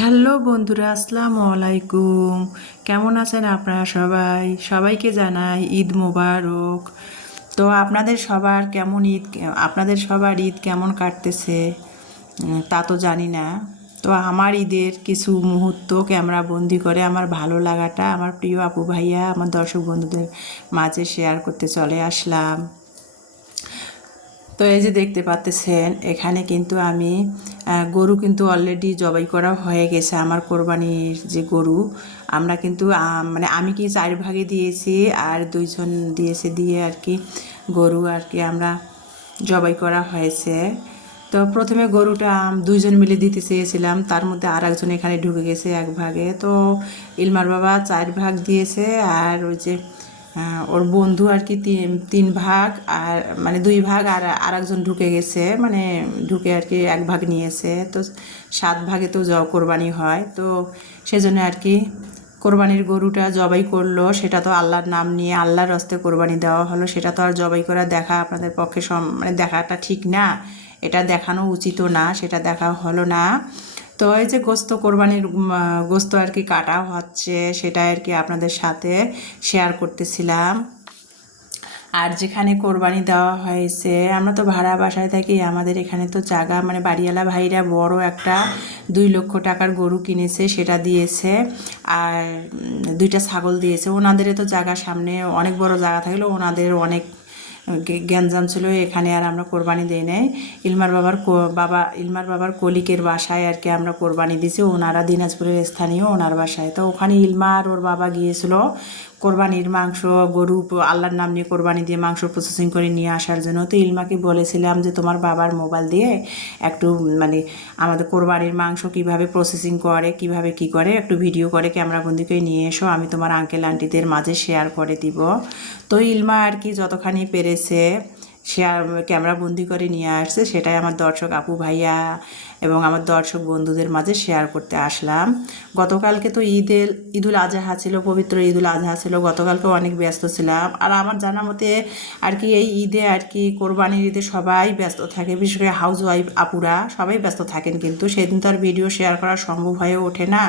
Hello বন্ধুরা, আসসালামু আলাইকুম। কেমন আছেন আপনারা সবাই? সবাইকে জানাই ঈদ মোবারক। তো আপনাদের সবার ঈদ কেমন কাটতেছে তা তো জানি না। তো আমার ঈদের কিছু মুহূর্ত ক্যামেরা বন্দি করে আমার ভালো লাগাটা আমার প্রিয় আপু ভাইয়া আমার দর্শক বন্ধুদের মাঝে শেয়ার করতে চলে আসলাম। তো এই যে দেখতে পাচ্ছেন এখানে কিন্তু আমি গরু কিন্তু অলরেডি জবাই করা হয়ে গেছে। আমার কোরবানির যে গরু আমরা কিন্তু মানে আমি কি 4 ভাগে দিয়েছি আর 2 জন দিয়েছে, দিয়ে আর কি গরু আর কি আমরা জবাই করা হয়েছে। তো প্রথমে গরুটা 2 জন মিলে দিতে চেয়েছিলাম, তার মধ্যে আর একজন এখানে ঢুকে গেছে 1 ভাগে। তো ইলমার বাবা 4 ভাগ দিয়েছে আর ওই যে ওর বন্ধু আর কি 3 ভাগ, আর মানে 2 ভাগ, আর আরেকজন ঢুকে গেছে, মানে ঢুকে আর কি 1 ভাগ নিয়েছে। তো 7 ভাগে তো কোরবানি হয়। তো সেজন্য আর কি কোরবানির গরুটা জবাই করলো, সেটা তো আল্লাহর নাম নিয়ে আল্লাহর হস্তে কোরবানি দেওয়া হলো। সেটা তো আর জবাই করে দেখা আপনাদের পক্ষে মানে দেখাটা ঠিক না, এটা দেখানো উচিতও না, সেটা দেখা হলো না। তো এই যে কোরবানির গোস্ত আর কি কাটা হচ্ছে, সেটা আর কি আপনাদের সাথে শেয়ার করতেছিলাম। আর যেখানে কোরবানি দেওয়া হয়েছে, আমরা তো ভাড়া বাসায় থাকি, আমাদের এখানে তো জায়গা মানে বাড়িওয়ালা ভাইরা বড় একটা 2 লক্ষ টাকার গরু কিনেছে, সেটা দিয়েছে। আর 2টা ছাগল দিয়েছে। ওনাদের তো জায়গা সামনে অনেক বড় জায়গা থাকলেও ওনাদের অনেক গ্যাঞ্জাম ছিল, এখানে আর আমরা কোরবানি দিই নাই। ইলমার বাবার কলিকের বাসায় আর কি আমরা কোরবানি দিছি, ওনারা দিনাজপুরের স্থানীয় ওনার বাসায়। তো ওখানে ইলমা আর ওর বাবা গিয়েছিল কোরবানির মাংস, গরু আল্লাহর নাম নিয়ে কোরবানি দিয়ে মাংস প্রসেসিং করে নিয়ে আসার জন্য। তো ইলমাকে বলেছিলাম যে তোমার বাবার মোবাইল দিয়ে একটু মানে আমাদের কোরবানির মাংস কিভাবে প্রসেসিং করে, কিভাবে কি করে একটু ভিডিও করে ক্যামেরাবন্দি করে নিয়ে এসো, আমি তোমার আঙ্কেল আন্টিদের মাঝে শেয়ার করে দিব। তো ইলমা আর কি যতখানি পেরেছে শেয়ার ক্যামেরা বন্দি করে নিয়ে আসছে, সেটাই আমার দর্শক আপু ভাইয়া এবং আমার দর্শক বন্ধুদের মাঝে শেয়ার করতে আসলাম। গতকালকে তো ঈদুল আজহা ছিল, পবিত্র ঈদুল আজহা ছিল, গতকালকে অনেক ব্যস্ত ছিলাম। আর আমার জানা মতে আর কি এই ঈদে আর কি কোরবানির ঈদে সবাই ব্যস্ত থাকে, বিশেষ করে হাউস ওয়াইফ আপুরা সবাই ব্যস্ত থাকেন, কিন্তু সেদিন তো আর ভিডিও শেয়ার করা সম্ভব হয়ে ওঠে না,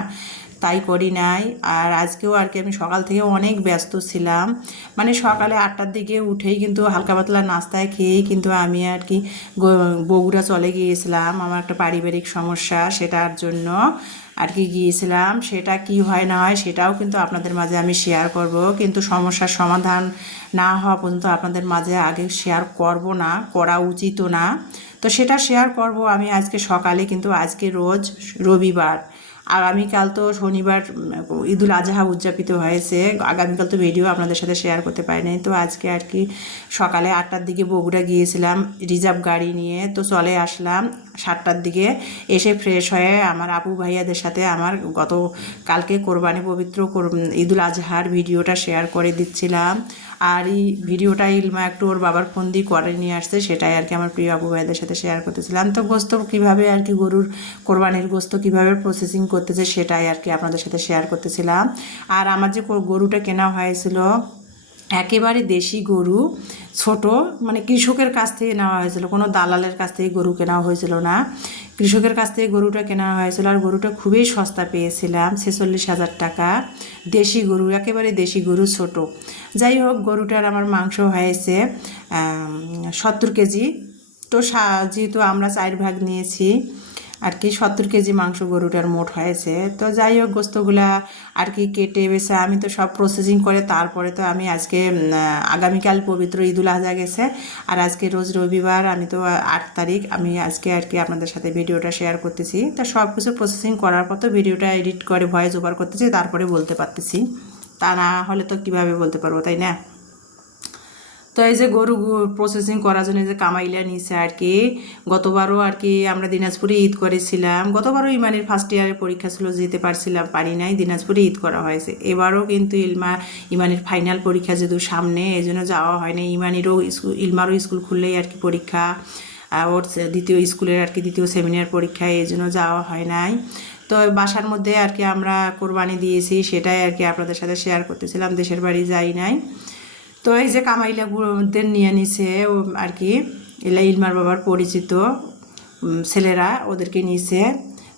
তাই করি নাই। আর আজকেও আর কি আমি সকাল থেকে অনেক ব্যস্ত ছিলাম, মানে সকালে 8টার দিকে উঠেই কিন্তু হালকা পাতলা নাস্তায় খেয়েই কিন্তু আমি আর কি বগুড়া চলে গিয়েছিলাম। আমার একটা পারিবারিক সমস্যা, সেটার জন্য আর কি গিয়েছিলাম। সেটা কি হয় না হয় সেটাও কিন্তু আপনাদের মাঝে আমি শেয়ার করব, কিন্তু সমস্যার সমাধান না হওয়া পর্যন্ত আপনাদের মাঝে আগে শেয়ার করব না, করা উচিতও না। তো সেটা শেয়ার করব আমি আজকে সকালে, কিন্তু আজকে রোজ রবিবার, আগামীকাল তো শনিবার ঈদুল আজহা উদযাপিত হয়েছে। আগামীকাল তো ভিডিও আপনাদের সাথে শেয়ার করতে পারি নাই। তো আজকে আর কি সকালে 8টার দিকে বগুড়া গিয়েছিলাম রিজার্ভ গাড়ি নিয়ে, তো চলে আসলাম 7টার দিকে। এসে ফ্রেশ হয়ে আমার আপু ভাইয়াদের সাথে আমার কালকে কোরবানি পবিত্র ঈদুল আজহার ভিডিওটা শেয়ার করে দিচ্ছিলাম। আর এই ভিডিওটা ইলমা একটু ওর বাবার ফোন দিয়ে করে নিয়ে আসছে, সেটাই আর কি আমার প্রিয় আপু ভাইদের সাথে শেয়ার করতেছিলাম। তো গোস্ত কীভাবে আর কি গরুর কোরবানির গোস্ত কীভাবে প্রসেসিং করতেছে সেটাই আর কি আপনাদের সাথে শেয়ার করতেছিলাম। আর আমার যে গরুটা কেনা হয়েছিল একেবারে দেশি গরু, ছোট, মানে কৃষকের কাছ থেকে নেওয়া হয়েছিল, কোনো দালালের কাছ থেকে গরু কেনা হয়েছিল না, কৃষকের কাছ থেকে গরুটা কেনা হয়েছিল। আর গরুটা খুবই সস্তা পেয়েছিলাম, 46,000 টাকা। দেশি গরু, একেবারে দেশি গরু, ছোট। যাই হোক, গরুটার আমার মাংস হয়েছে 70 কেজি। তো যেহেতু আমরা 4 ভাগ নিয়েছি আর কি, 70 কেজি মাংস গরুটার মোট হয়েছে। তো যাই হোক, গোস্তগুলা আর কি কেটে বেছে আমি তো সব প্রসেসিং করে তারপরে তো আমি আজকে আগামীকাল পবিত্র ঈদুল আজহা গেছে, আর আজকে রোজ রবিবার, আমি তো 8 তারিখ, আমি আজকে আর কি আপনাদের সাথে ভিডিওটা শেয়ার করতেছি। তা সব কিছু প্রসেসিং করার পর তো ভিডিওটা এডিট করে ভয়েস ওভার করতেছি, তারপরে বলতে পারতেছি, তা না হলে তো কীভাবে বলতে পারবো, তাই না? তো এই যে গরু প্রসেসিং করার জন্য যে কামাইলা নিছে আর কি, গতবারও আর কি আমরা দিনাজপুরে ঈদ করেছিলাম। গতবারও ইমানের ফার্স্ট ইয়ারের পরীক্ষা ছিল, যেতে পারি নাই, দিনাজপুরে ঈদ করা হয়েছে। এবারও কিন্তু ইমানের ফাইনাল পরীক্ষা যেহেতু সামনে, এই জন্য যাওয়া হয়নি। ইলমারও স্কুল খুললেই আর কি পরীক্ষা, ওর দ্বিতীয় স্কুলের আর কি দ্বিতীয় সেমিনার পরীক্ষা, এই জন্য যাওয়া হয় নাই। তো বাসার মধ্যে আর কি আমরা কোরবানি দিয়েছি, সেটাই আর কি আপনাদের সাথে শেয়ার করতেছিলাম, দেশের বাড়ি যাই নাই। তো এই যে কামাইলাদের নিয়ে নিছে আর কি, এলা ইলমার বাবার পরিচিত ছেলেরা ওদেরকে নিছে।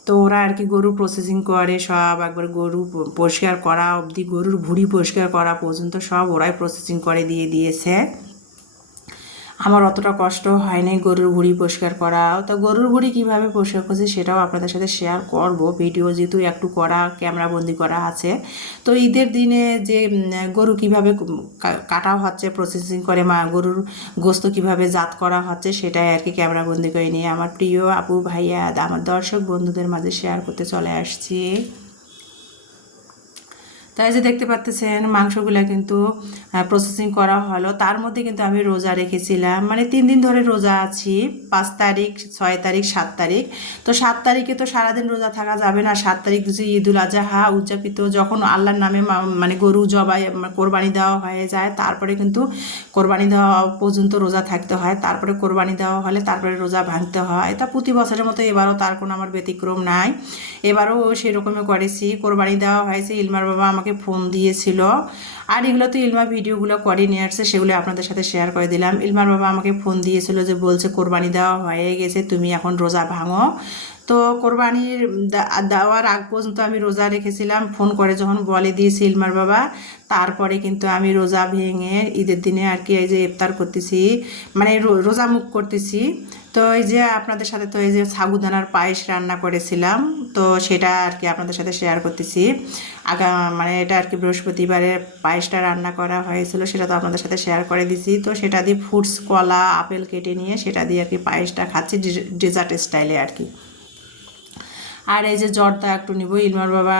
তো ওরা আর কি গরু প্রসেসিং করে সব, একবার গরু পরিষ্কার করা অবধি, গরুর ভুঁড়ি পরিষ্কার করা পর্যন্ত সব ওরাই প্রসেসিং করে দিয়ে দিয়েছে। আমার অতটা কষ্ট হয়নি গরুর ভুঁড়ি পরিষ্কার করা। তো গরুর ভুঁড়ি কীভাবে পরিষ্কার করছি সেটাও আপনাদের সাথে শেয়ার করব, ভিডিও যেহেতু একটু করা ক্যামেরা বন্দি করা আছে। তো ঈদের দিনে যে গরু কীভাবে কাটা হচ্ছে, প্রসেসিং করে গরুর গোস্ত কীভাবে জাত করা হচ্ছে সেটাই আর কি ক্যামেরা বন্দি করে নিয়ে আমার প্রিয় আপু ভাইয়া আমার দর্শক বন্ধুদের মাঝে শেয়ার করতে চলে আসছি। তাই যে দেখতে পাচ্ছেন মাংসগুলো কিন্তু প্রসেসিং করা হলো। তার মধ্যে কিন্তু আমি রোজা রেখেছিলাম, মানে 3 দিন ধরে রোজা আছি, 5 তারিখ 6 তারিখ 7 তারিখ। তো 7 তারিখে তো সারাদিন রোজা থাকা যাবে না। 7 তারিখ যে ঈদুল আজহা উদযাপিত, যখন আল্লাহর নামে মানে গরু জবাই কোরবানি দেওয়া হয়ে যায়, তারপরে কিন্তু কোরবানি দেওয়া পর্যন্ত রোজা থাকতে হয়। তারপরে কোরবানি দেওয়া হলে তারপরে রোজা ভাঙতে হয়। তা প্রতি বছরের মতো এবারও তার কোনো আমার ব্যতিক্রম নাই। এবারও সেরকমই করেছি, কোরবানি দেওয়া হয়েছে। ইলমার বাবা আমাকে ফোন দিয়েছিল, আর এগুলো তো ইলমা ভিডিওগুলো করে নিয়ে আসছে, সেগুলো আপনাদের সাথে শেয়ার করে দিলাম। ইলমার বাবা আমাকে ফোন দিয়েছিল যে বলছে কোরবানি দেওয়া হয়ে গেছে, তুমি এখন রোজা ভাঙো। তো কোরবানির দেওয়ার আগ পর্যন্ত আমি রোজা রেখেছিলাম। ফোন করে যখন বলে দিয়েছে ইলমার বাবা, তারপরে কিন্তু আমি রোজা ভেঙে ঈদের দিনে আর কি এই যে ইফতার করতেছি, মানে রোজা মুখ করতেছি। তো এই যে আপনাদের সাথে তো এই যে সাগুদানার পায়েস রান্না করেছিলাম, তো সেটা আর কি আপনাদের সাথে শেয়ার করতেছি। মানে এটা আর কি বৃহস্পতিবারের পায়েসটা রান্না করা হয়েছিল, সেটা তো আপনাদের সাথে শেয়ার করে দিছি। তো সেটা দিয়ে ফ্রুটস, কলা, আপেল কেটে নিয়ে সেটা দিয়ে আর কি পায়েসটা খাচ্ছি ডেজার্ট স্টাইলে আর কি। আর এই যে জর্দা একটু নিব, ইলমার বাবা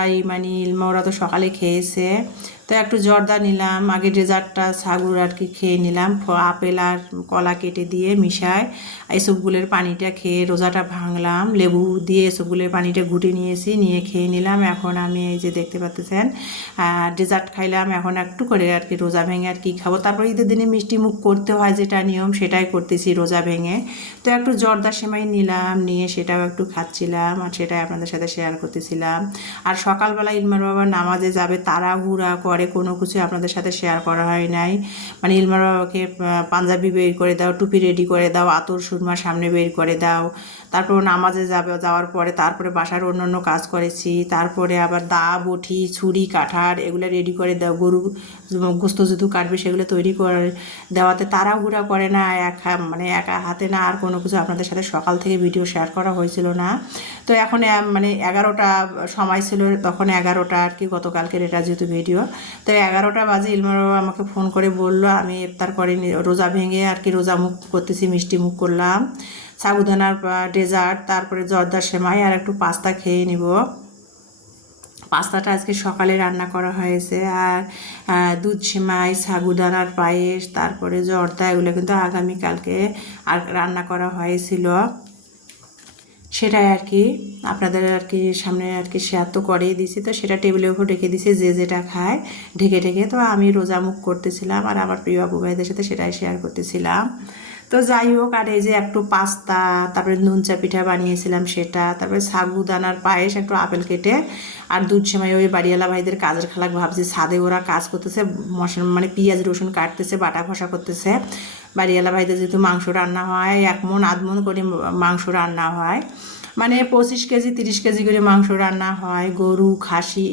ইলমা ওরা তো সকালে খেয়েছে, তো একটু জর্দা নিলাম। আগে ডেজার্টটা সাগুর আর কি খেয়ে নিলাম, আপেল আর কলা কেটে দিয়ে মিশায় এসবগুলোর পানিটা খেয়ে রোজাটা ভাঙলাম। লেবু দিয়ে এসবগুলোর পানিটা ঘুটে নিয়েছি, নিয়ে খেয়ে নিলাম। এখন আমি এই যে দেখতে পাচ্ছেন ডেজার্ট খাইলাম। এখন একটু করে আর কি রোজা ভেঙে আর কি খাবো। তারপর ঈদের দিনে মিষ্টি মুখ করতে হয়, যেটা নিয়ম সেটাই করতেছি রোজা ভেঙে। তো একটু জর্দা সেমাই নিলাম, নিয়ে সেটাও একটু খাচ্ছিলাম, আর সেটাই আপনাদের সাথে শেয়ার করতেছিলাম। আর সকালবেলা ইলমার বাবা নামাজে যাবে, তাড়াহুড়া করে কোনো কিছু আপনাদের সাথে শেয়ার করা হয় নাই। মানে ইলমার বাবাকে পাঞ্জাবি বের করে দাও, টুপি রেডি করে দাও, আতর সুরমা সামনে বের করে দাও, তারপর নামাজে যাওয়ার পরে তারপরে বাসার অন্য কাজ করেছি। তারপরে আবার দা, বটি, ছুরি, কাঠার এগুলো রেডি করে দাও, গরু গোস্ত যেহেতু কাটবে সেগুলো তৈরি করে দেওয়াতে তাড়াহুড়া করে না, মানে একা হাতে না আর কোনো কিছু আপনাদের সাথে সকাল থেকে ভিডিও শেয়ার করা হয়েছিল না। তো এখন মানে 11টা সময় ছিল, তখন 11টা আর কি গতকালকের এটা যেহেতু ভিডিও। তো 11টা বাজে ইলমার বাবা আমাকে ফোন করে বললো, আমি ইফতার করে রোজা ভেঙে আর কি রোজা মুখ করতেছি, মিষ্টি মুখ করলাম, সাগুদানার ডেজার্ট, তারপরে জর্দা সেমাই আর একটু পাস্তা খেয়ে নিব। পাস্তাটা আজকে সকালে রান্না করা হয়েছে, আর দুধ সেমাই, সাগুদানার পায়েস, তারপরে জর্দা এগুলো কিন্তু আগামীকালকে আর রান্না করা হয়েছিল, সেটাই আর কি আপনাদের আর কি সামনে আর কি শেয়ার তো করেই দিছি। তো সেটা টেবিলের উপর রেখে দিছি, যে যেটা খায় ঢেকে ঢেকে। তো আমি রোজা মুখ করতেছিলাম আর আমার প্রিয় আপু ভাইদের সাথে সেটাই শেয়ার করতেছিলাম। তো যাই হোক, আর এই যে একটু পাস্তা, তারপরে নুনচা পিঠা বানিয়েছিলাম সেটা, তারপরে সাগুদানার পায়েস, একটু আপেল কেটে আর দুধ সেমাই। ওই বাড়িওয়ালা ভাইদের কাজের খালাক ভাবছি ছাদে ওরা কাজ করতেছে, মানে পেঁয়াজ রসুন কাটতেছে, বাটা ঘষা করতেছে। বাড়িওয়ালা ভাইদের যেহেতু মাংস রান্না হয়, 1 মণ 1.5 মণ করে মাংস রান্না হয়, মানে 25 কেজি 30 কেজি করে মাংস রান্না হয়, গরু, খাসি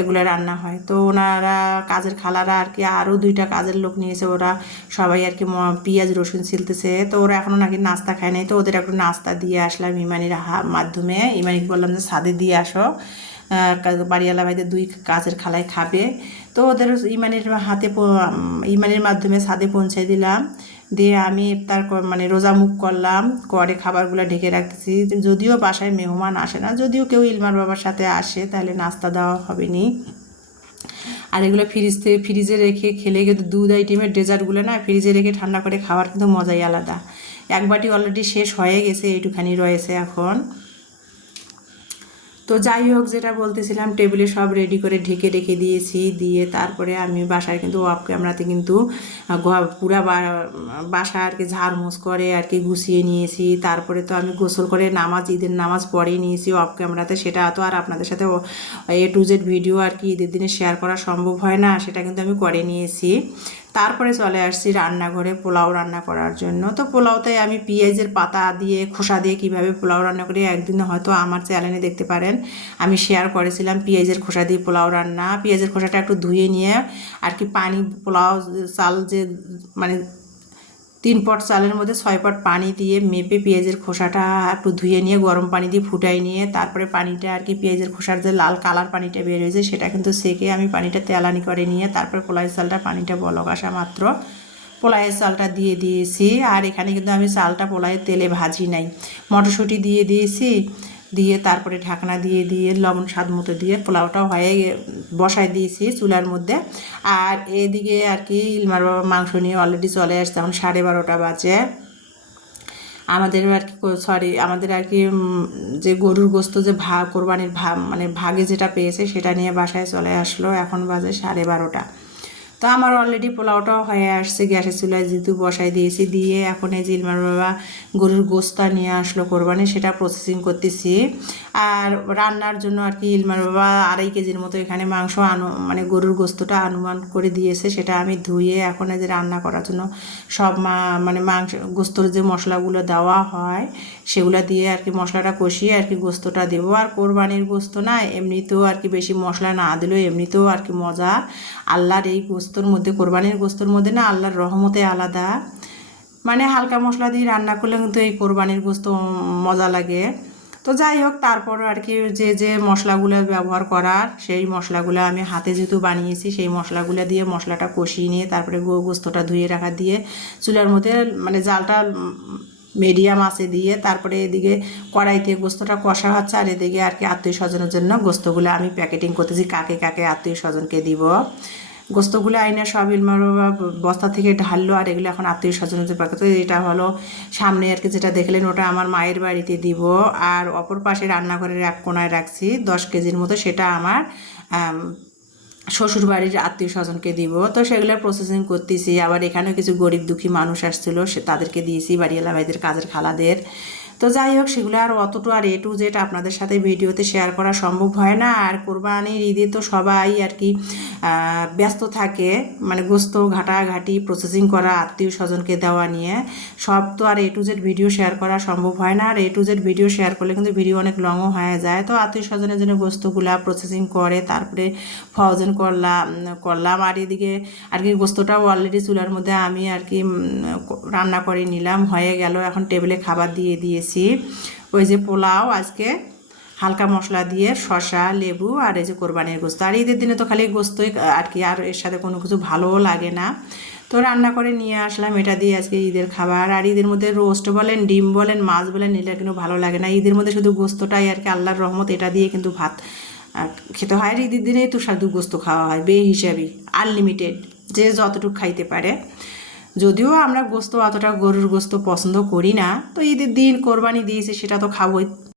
এগুলো রান্না হয়। তো ওনারা কাজের খালারা আর কি আরও 2টা কাজের লোক নিয়েছে, ওরা সবাই আর কি পেঁয়াজ রসুন ছিলতেছে। তো ওরা এখনও নাকি নাস্তা খায় নাই, তো ওদের একটু নাস্তা দিয়ে আসলাম ইমানির মাধ্যমে। ইমানিকে বললাম যে ছাদে দিয়ে আসো, বাড়িওয়ালা ভাইদের 2 কাজের খালাই খাবে। তো ওদের ইমানের মাধ্যমে ছাদে পৌঁছে দিলাম, দিয়ে আমি ইফতার মানে রোজা মুখ করলাম, করে খাবারগুলো ঢেকে রাখতেছি। যদিও বাসায় মেহমান আসে না, যদিও কেউ ইলমার বাবার সাথে আসে তাহলে নাস্তা দেওয়া হবে নি। আর এগুলো ফ্রিজে রেখে খেলে কিন্তু দুধ আইটেমের ডেজার্টগুলো না ফ্রিজে রেখে ঠান্ডা করে খাওয়ার কিন্তু মজাই আলাদা। 1 বাটি অলরেডি শেষ হয়ে গেছে, এইটুখানি রয়েছে এখন। তো যাই হোক, যেটা বলতেছিলাম, টেবিলে সব রেডি করে ঢেকে রেখে দিয়েছি, দিয়ে তারপরে আমি বাসায় কিন্তু অফ ক্যামেরাতে কিন্তু পুরা বাসা আর কি ঝাড়মোছ করে আর কি গুছিয়ে নিয়েছি। তারপরে তো আমি গোসল করে ঈদের নামাজ পড়ে নিয়েছি অফ ক্যামেরাতে। সেটা তো আর আপনাদের সাথে A to Z ভিডিও আর কি ঈদের দিনে শেয়ার করা সম্ভব হয় না, সেটা কিন্তু আমি করে নিয়েছি। তারপরে চলে আসছি রান্নাঘরে পোলাও রান্না করার জন্য। তো পোলাওতে আমি পেঁয়াজের পাতা দিয়ে খোসা দিয়ে কিভাবে পোলাও রান্না করি একদিন হয়তো আমার চ্যানেলে দেখতে পারেন, আমি শেয়ার করেছিলাম পেঁয়াজের খোসা দিয়ে পোলাও রান্না। পেঁয়াজের খোসাটা একটু ধুয়ে নিয়ে আর কি পানি, পোলাও চাল যে মানে 3 পট চালের মধ্যে 6 পট পানি দিয়ে মেপে পেঁয়াজের খোসাটা একটু ধুয়ে নিয়ে গরম পানি দিয়ে ফুটাই নিয়ে তারপরে পানিটা আর কি পেঁয়াজের খোসার যে লাল কালার পানিটা বের হয়েছে সেটা কিন্তু সেকে আমি পানিটা তেলানি করে নিয়ে তারপরে পোলাওয়ের চালটা পানিটা বলক আসা মাত্র পোলাওয়ের চালটা দিয়ে দিয়েছি। আর এখানে কিন্তু আমি চালটা পোলাওয়ের তেলে ভাজি নাই, মটরশুঁটি দিয়ে দিয়েছি, দিয়ে তারপরে ঢাকনা দিয়ে দিয়ে লবণ স্বাদ মতো দিয়ে পোলাওটা হয়ে বসায় দিয়েছি চুলার মধ্যে। আর এদিকে আর কি ইলমার বাবা মাংস নিয়ে অলরেডি চলে আসছে, এখন 12:30 বাজে। আমাদের আর কি আমাদের আর কি যে গরুর গোস্ত যে কোরবানির মানে ভাগে যেটা পেয়েছে সেটা নিয়ে বাসায় চলে আসলো, এখন বাজে 12:30। তো আমার অলরেডি পোলাওটাও হয়ে আসছে, গ্যাসের চুলায় যেহেতু বসাই দিয়েছি, দিয়ে এখন এই যে ইলমার বাবা গরুর গোস্তা নিয়ে আসলো কোরবানি, সেটা প্রসেসিং করতেছি। আর রান্নার জন্য আর কি ইলমার বাবা 2.5 কেজির মতো এখানে মাংস মানে গরুর গোস্তটা অনুমান করে দিয়েছে, সেটা আমি ধুয়ে এখন এই যে রান্না করার জন্য সব মানে মাংস গোস্তর যে মশলাগুলো দেওয়া হয় সেগুলো দিয়ে আর কি মশলাটা কষিয়ে আর কি গোস্তটা দেবো। আর কোরবানির গোস্ত না এমনিতেও আর কি বেশি মশলা না দিলেও এমনিতেও আর কি মজা। আল্লাহর এই গোস্তর মধ্যে, কোরবানির গোস্তর মধ্যে না আল্লাহর রহমতে আলাদা, মানে হালকা মশলা দিয়ে রান্না করলে কিন্তু এই কোরবানির গোস্ত মজা লাগে। তো যাই হোক, তারপর আর কি যে যে মশলাগুলো ব্যবহার করার সেই মশলাগুলো আমি হাতে যেহেতু বানিয়েছি সেই মশলাগুলো দিয়ে মশলাটা কষিয়ে নিয়ে তারপরে গোস্তটা ধুয়ে রাখা দিয়ে চুলার মধ্যে মানে জালটা মিডিয়াম আঁচে দিয়ে তারপরে এদিকে কড়াইতে গোস্তটা কষা হচ্ছে, আর এদিকে আর কি আত্মীয় স্বজনের জন্য গোস্তগুলো আমি প্যাকেটিং করতেছি, কাকে কাকে আত্মীয় স্বজনকে দিব। গোস্তগুলো আইনা সব ইলমার বাবা বস্তা থেকে ঢাললো, আর এগুলো এখন আত্মীয় স্বজনদের পাঠাতে। এটা হলো সামনে আর কি যেটা দেখলেন ওটা আমার মায়ের বাড়িতে দিব, আর অপর পাশে রান্নাঘরের এক কোনায় রাখছি 10 কেজির মতো, সেটা আমার শ্বশুর বাড়ির আত্মীয় স্বজনকে দিব। তো সেগুলো প্রসেসিং করতেছি। আবার এখানেও কিছু গরিব দুঃখী মানুষ আসছিল, তাদেরকে দিয়েছি, বাড়িওয়ালা ভাইদের, কাজের খালাদের। তো যাই হোক, সেগুলো আর অতটু আর A to Z আপনাদের সাথে ভিডিওতে শেয়ার করা সম্ভব হয় না। আর কোরবানির ঈদে তো সবাই আর কি ব্যস্ত থাকে, মানে গোস্ত ঘাটাঘাটি প্রসেসিং করা, আত্মীয় স্বজনকে দেওয়া নিয়ে সব তো আর A to Z video share করা সম্ভব হয় না। আর A to Z video share করলে কিন্তু ভিডিও অনেক লংও হয়ে যায়। তো আত্মীয় স্বজনের জন্য গোস্তগুলা প্রসেসিং করে তারপরে ফ্রোজেন করলাম। আর এদিকে আর কি গোস্তটাও অলরেডি চুলার মধ্যে আমি আর কি রান্না করে নিলাম, হয়ে গেল। এখন টেবিলে খাবার দিয়ে দিয়েছি। ওই যে পোলাও আজকে হালকা মশলা দিয়ে শসা, লেবু, আর এই যে কোরবানির গোস্ত। আর ঈদের দিনে তো খালি গোস্তই আর কি, আর এর সাথে কোনো কিছু ভালোও লাগে না। তো রান্না করে নিয়ে আসলাম, এটা দিয়ে আজকে ঈদের খাবার। আর ঈদের মধ্যে রোস্ট বলেন, ডিম বলেন, মাছ বলেন, এটা কিন্তু ভালো লাগে না। ঈদের মধ্যে শুধু গোস্তটাই আর কি আল্লাহর রহমত, এটা দিয়ে কিন্তু ভাত খেতে হয়। আর ঈদের দিনেই তো শুধু গোস্ত খাওয়া হয় বে হিসাবে, আনলিমিটেড, যে যতটুকু খাইতে পারে। যদিও আমরা গোস্ত অতটা গরুর গোস্ত পছন্দ করি না, তো ঈদের দিন কোরবানি দিয়েছে সেটা তো খাবোই।